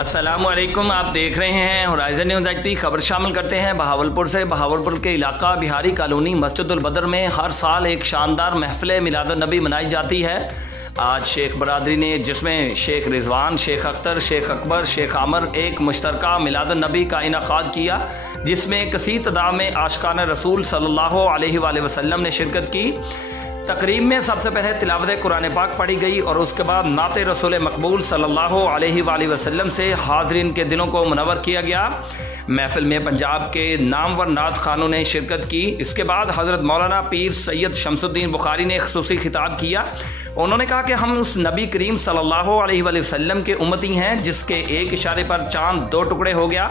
अस्सलामुअलैकुम, आप देख रहे हैं होराइजन न्यूज़ एचडी। खबर शामिल करते हैं बहावलपुर से। बहावलपुर के इलाका बिहारी कॉलोनी मस्जिदुल बदर में हर साल एक शानदार महफिल मिलादुन नबी मनाई जाती है। आज शेख बरादरी ने, जिसमें शेख रिजवान, शेख अख्तर, शेख अकबर, शेख आमर एक मुश्तरका मिलादुन नबी का इनकाद किया, जिसमें कसीर तादाद में आशिकान रसूल सल्लल्लाहु अलैहि वसल्लम ने शिरकत की। तकरीब में सबसे पहले तिलावत कुरान पाक पढ़ी गई और उसके बाद नाते रसूल मकबूल सल्लल्लाहु अलैहि वसल्लम से हाज़रीन के दिलों को मुनव्वर किया गया। महफिल में पंजाब के नामवर नात खानों ने शिरकत की। इसके बाद हज़रत मौलाना पीर सैयद शमसुद्दीन बुखारी ने खुसूसी खिताब किया। उन्होंने कहा कि हम उस नबी करीम सल्लल्लाहु अलैहि वसल्लम के उम्मती हैं जिसके एक इशारे पर चांद दो टुकड़े हो गया।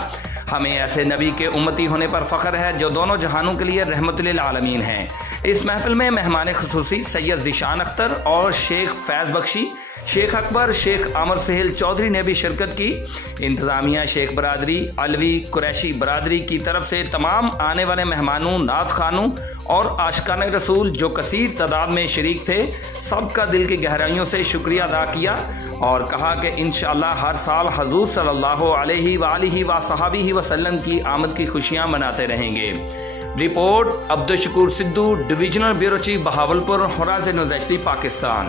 हमें ऐसे नबी के उम्मती होने पर फ़ख्र है जो दोनों जहानों के लिए रहमतुल आलमीन हैं। इस महफिल में मेहमान खुसूसी सैयद ज़ीशान अख्तर और शेख फैज़ बख्शी, शेख अकबर, शेख आमर सहेल चौधरी ने भी शिरकत की। इंतज़ामिया शेख बरादरी, अलवी कुरैशी बरादरी की तरफ से तमाम आने वाले मेहमानों, नात खानों और आशिकान रसूल जो कसीर तादाद में शरीक थे, सबका दिल की गहराइयों से शुक्रिया अदा किया और कहा कि इंशाअल्लाह हर साल हजूर सल्लल्लाहु अलैहि वसल्लम वसल्लम की आमद की खुशियां मनाते रहेंगे। Report Abdul Shakoor Sidhu, divisional bureau chief Bahawalpur, Horizon News HD, Pakistan.